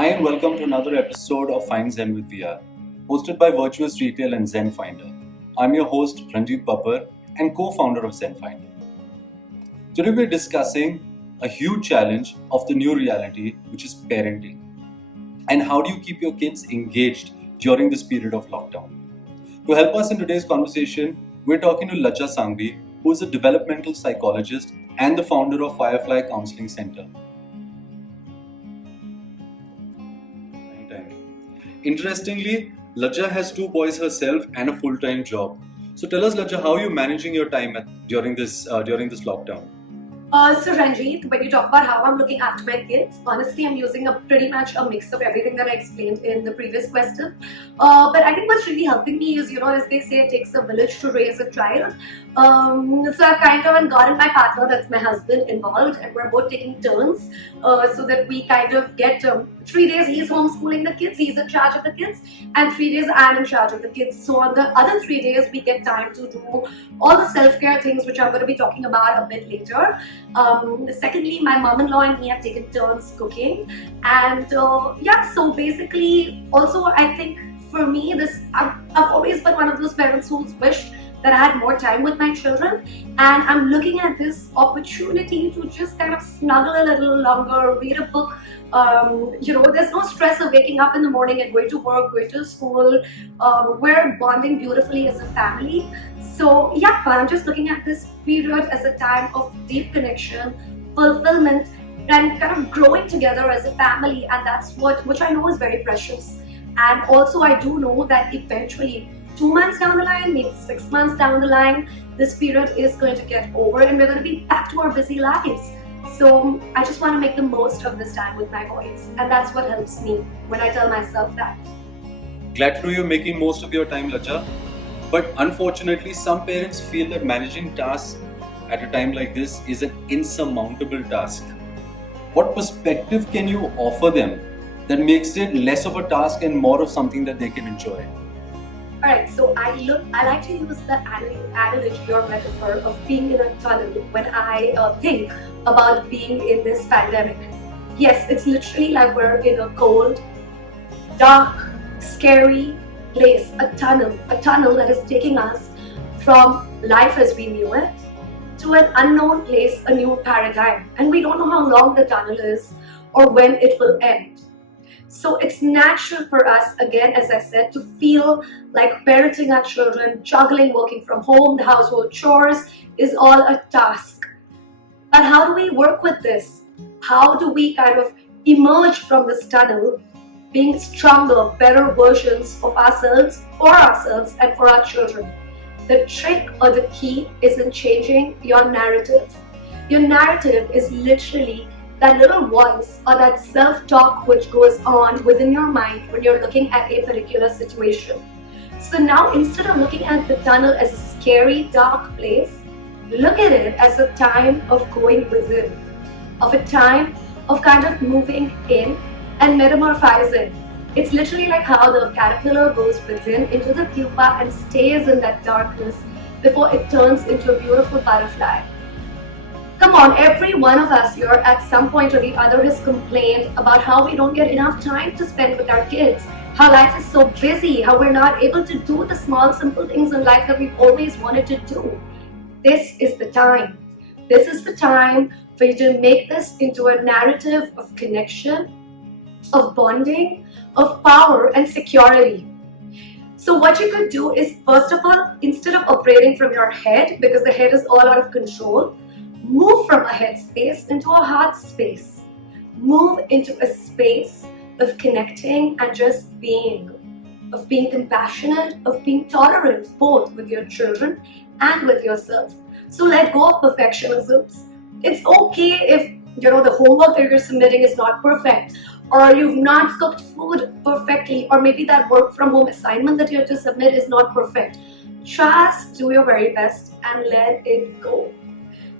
Hi and welcome to another episode of Find Zen with VR, hosted by Virtuous Retail and Zen Finder. I'm your host Ranjit Babbar and co-founder of Zen Finder. Today we're discussing a huge challenge of the new reality, which is parenting. And how do you keep your kids engaged during this period of lockdown? To help us in today's conversation, we're talking to Laja Sangvi, who is a developmental psychologist and the founder of Firefly Counseling Center. Interestingly, Laja has two boys herself and a full-time job. So tell us, Laja, how are you managing your time during this lockdown? So Ranjit, when you talk about how I'm looking after my kids, honestly, I'm using pretty much a mix of everything that I explained in the previous question. But I think what's really helping me is, as they say, it takes a village to raise a child. So I've kind of gotten my partner, that's my husband, involved, and we're both taking turns so that we kind of get 3 days he's homeschooling the kids, he's in charge of the kids, and 3 days I'm in charge of the kids. So on the other 3 days, we get time to do all the self-care things, which I'm going to be talking about a bit later. Secondly, my mom-in-law and me have taken turns cooking, and so basically, also I think for me, I've always been one of those parents who's wished that I had more time with my children, and I'm looking at this opportunity to just kind of snuggle a little longer, read a book. There's no stress of waking up in the morning and going to work, going to school. We're bonding beautifully as a family. So I'm just looking at this period as a time of deep connection, fulfillment, and kind of growing together as a family, and that's which I know is very precious. And also I do know that eventually 2 months down the line, maybe 6 months down the line, this period is going to get over and we're going to be back to our busy lives. So I just want to make the most of this time with my boys, and that's what helps me when I tell myself that. Glad to know you're making most of your time, Laja. But unfortunately, some parents feel that managing tasks at a time like this is an insurmountable task. What perspective can you offer them that makes it less of a task and more of something that they can enjoy? Alright, so I like to use the analogy or metaphor of being in a tunnel when I think about being in this pandemic. Yes, it's literally like we're in a cold, dark, scary place, a tunnel that is taking us from life as we knew it to an unknown place, a new paradigm. And we don't know how long the tunnel is or when it will end. So it's natural for us, again, as I said, to feel like parenting our children, juggling, working from home, the household chores is all a task. But how do we work with this? How do we kind of emerge from this tunnel being stronger, better versions of ourselves, and for our children? The trick or the key is in changing your narrative. Your narrative is literally that little voice or that self-talk which goes on within your mind when you're looking at a particular situation. So now, instead of looking at the tunnel as a scary, dark place, look at it as a time of going within, of a time of kind of moving in and metamorphizing. It's literally like how the caterpillar goes within into the pupa and stays in that darkness before it turns into a beautiful butterfly. Come on, every one of us here at some point or the other has complained about how we don't get enough time to spend with our kids, how life is so busy, how we're not able to do the small, simple things in life that we've always wanted to do. This is the time. This is the time for you to make this into a narrative of connection, of bonding, of power and security. So what you could do is, first of all, instead of operating from your head, because the head is all out of control, move from a head space into a heart space. Move into a space of connecting and just being, of being compassionate, of being tolerant, both with your children and with yourself. So let go of perfectionisms. It's okay if the homework that you're submitting is not perfect, or you've not cooked food perfectly, or maybe that work from home assignment that you have to submit is not perfect. Just do your very best and let it go.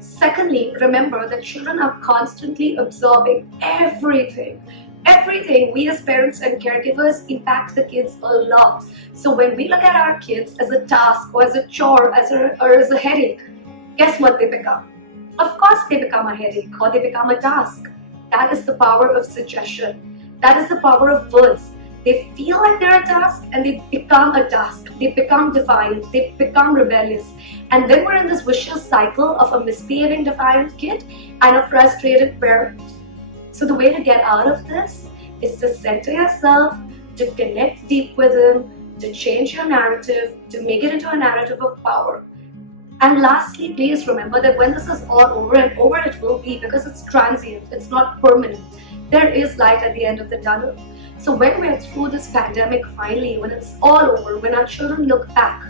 Secondly, remember that children are constantly absorbing everything. Everything. We as parents and caregivers impact the kids a lot. So when we look at our kids as a task or as a chore or as a headache, guess what they become? Of course they become a headache or they become a task. That is the power of suggestion. That is the power of words. They feel like they're a task and they become a task. They become defiant. They become rebellious. And then we're in this vicious cycle of a misbehaving defiant kid and a frustrated parent. So the way to get out of this is to center yourself, to connect deep within, to change your narrative, to make it into a narrative of power. And lastly, please remember that when this is all over, and over it will be because it's transient, it's not permanent, there is light at the end of the tunnel. So when we're through this pandemic finally, when it's all over, when our children look back,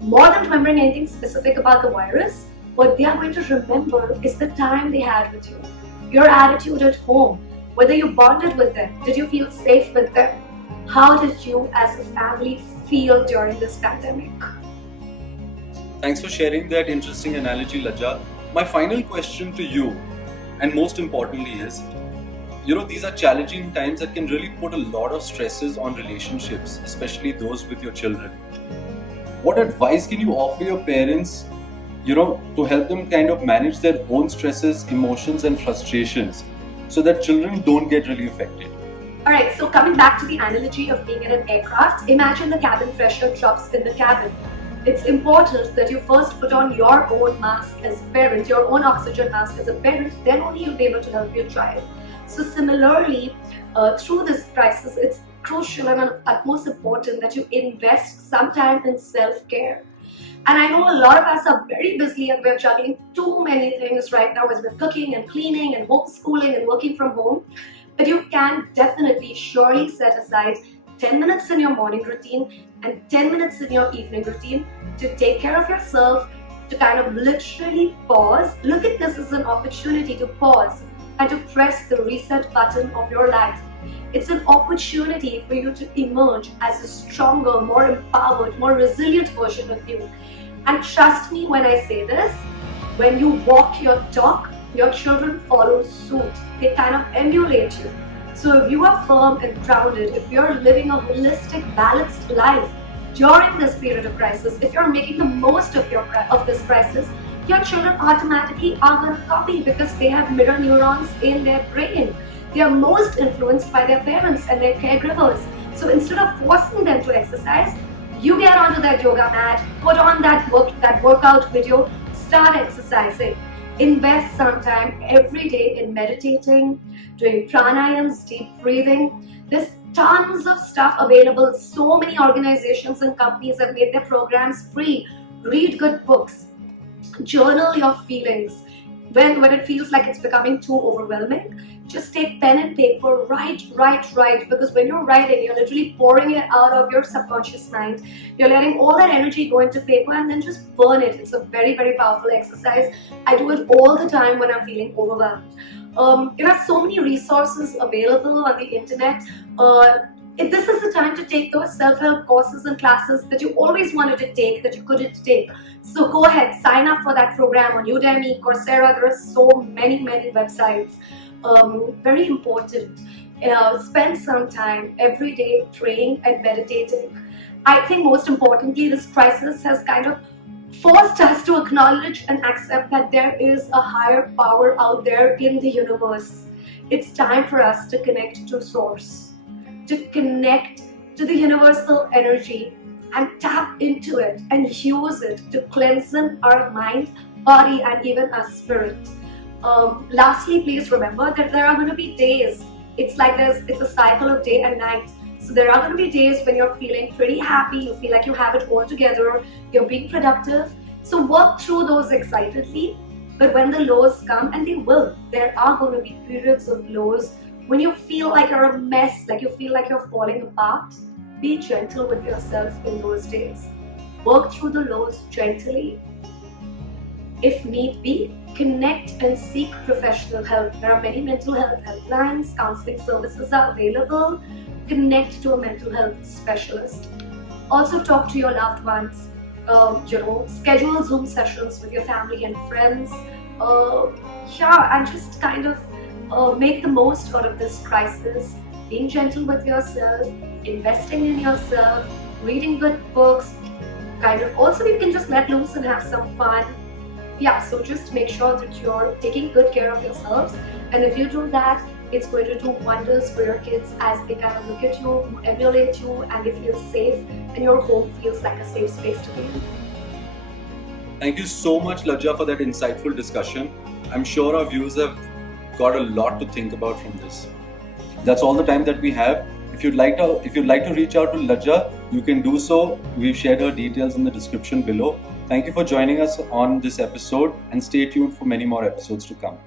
more than remembering anything specific about the virus, what they are going to remember is the time they had with you, your attitude at home, whether you bonded with them, did you feel safe with them, how did you as a family feel during this pandemic? Thanks for sharing that interesting analogy, Lajja. My final question to you, and most importantly, is these are challenging times that can really put a lot of stresses on relationships, especially those with your children. What advice can you offer your parents, to help them kind of manage their own stresses, emotions, and frustrations so that children don't get really affected? Alright, so coming back to the analogy of being in an aircraft, imagine the cabin pressure drops in the cabin. It's important that you first put on your own mask as a parent, your own oxygen mask as a parent, then only you'll be able to help your child. So similarly, through this crisis, it's crucial and of utmost important that you invest some time in self-care. And I know a lot of us are very busy and we're juggling too many things right now as we're cooking and cleaning and homeschooling and working from home. But you can definitely, surely set aside 10 minutes in your morning routine and 10 minutes in your evening routine to take care of yourself, to kind of literally pause. Look at this as an opportunity to pause and to press the reset button of your life. It's an opportunity for you to emerge as a stronger, more empowered, more resilient version of you. And trust me when I say this, when you walk your talk, your children follow suit. They kind of emulate you. So if you are firm and grounded, if you're living a holistic, balanced life during this period of crisis, if you're making the most of this crisis, your children automatically are going to copy because they have mirror neurons in their brain. They are most influenced by their parents and their caregivers. So instead of forcing them to exercise, you get onto that yoga mat, put on that workout video, start exercising. Invest some time every day in meditating, doing pranayams, deep breathing. There's tons of stuff available. So many organizations and companies have made their programs free. Read good books. Journal your feelings. When it feels like it's becoming too overwhelming, just take pen and paper, write, because when you're writing, you're literally pouring it out of your subconscious mind. You're letting all that energy go into paper and then just burn it. It's a very, very powerful exercise. I do it all the time when I'm feeling overwhelmed. There are so many resources available on the internet. This is the time to take those self-help courses and classes that you always wanted to take that you couldn't take. So go ahead, sign up for that program on Udemy, Coursera. There are so many websites. Very important. Spend some time every day praying and meditating. I think most importantly, this crisis has kind of forced us to acknowledge and accept that there is a higher power out there in the universe. It's time for us to connect to Source, to connect to the universal energy and tap into it and use it to cleanse our mind, body, and even our spirit. Lastly, please remember that there are going to be days. It's a cycle of day and night. So there are going to be days when you're feeling pretty happy, you feel like you have it all together, you're being productive. So work through those excitedly. But when the lows come, and they will, there are going to be periods of lows when you feel like you're a mess, like you feel like you're falling apart. Be gentle with yourself in those days. Work through the lows gently. If need be, connect and seek professional help. There are many mental health helplines, counseling services are available. Connect to a mental health specialist. Also talk to your loved ones. Schedule Zoom sessions with your family and friends. And just kind of make the most out of this crisis. Being gentle with yourself, investing in yourself, reading good books. Also you can just let loose and have some fun. So just make sure that you're taking good care of yourselves, and if you do that, It's going to do wonders for your kids as they kind of look at you, emulate you, and they feel safe, and your home feels like a safe space to be in. Thank you so much, Lajja, for that insightful discussion. I'm sure our viewers have got a lot to think about from this. That's all the time that we have. If you'd like to reach out to Lajja, you can do so. We've shared her details in the description below. Thank you for joining us on this episode, and stay tuned for many more episodes to come.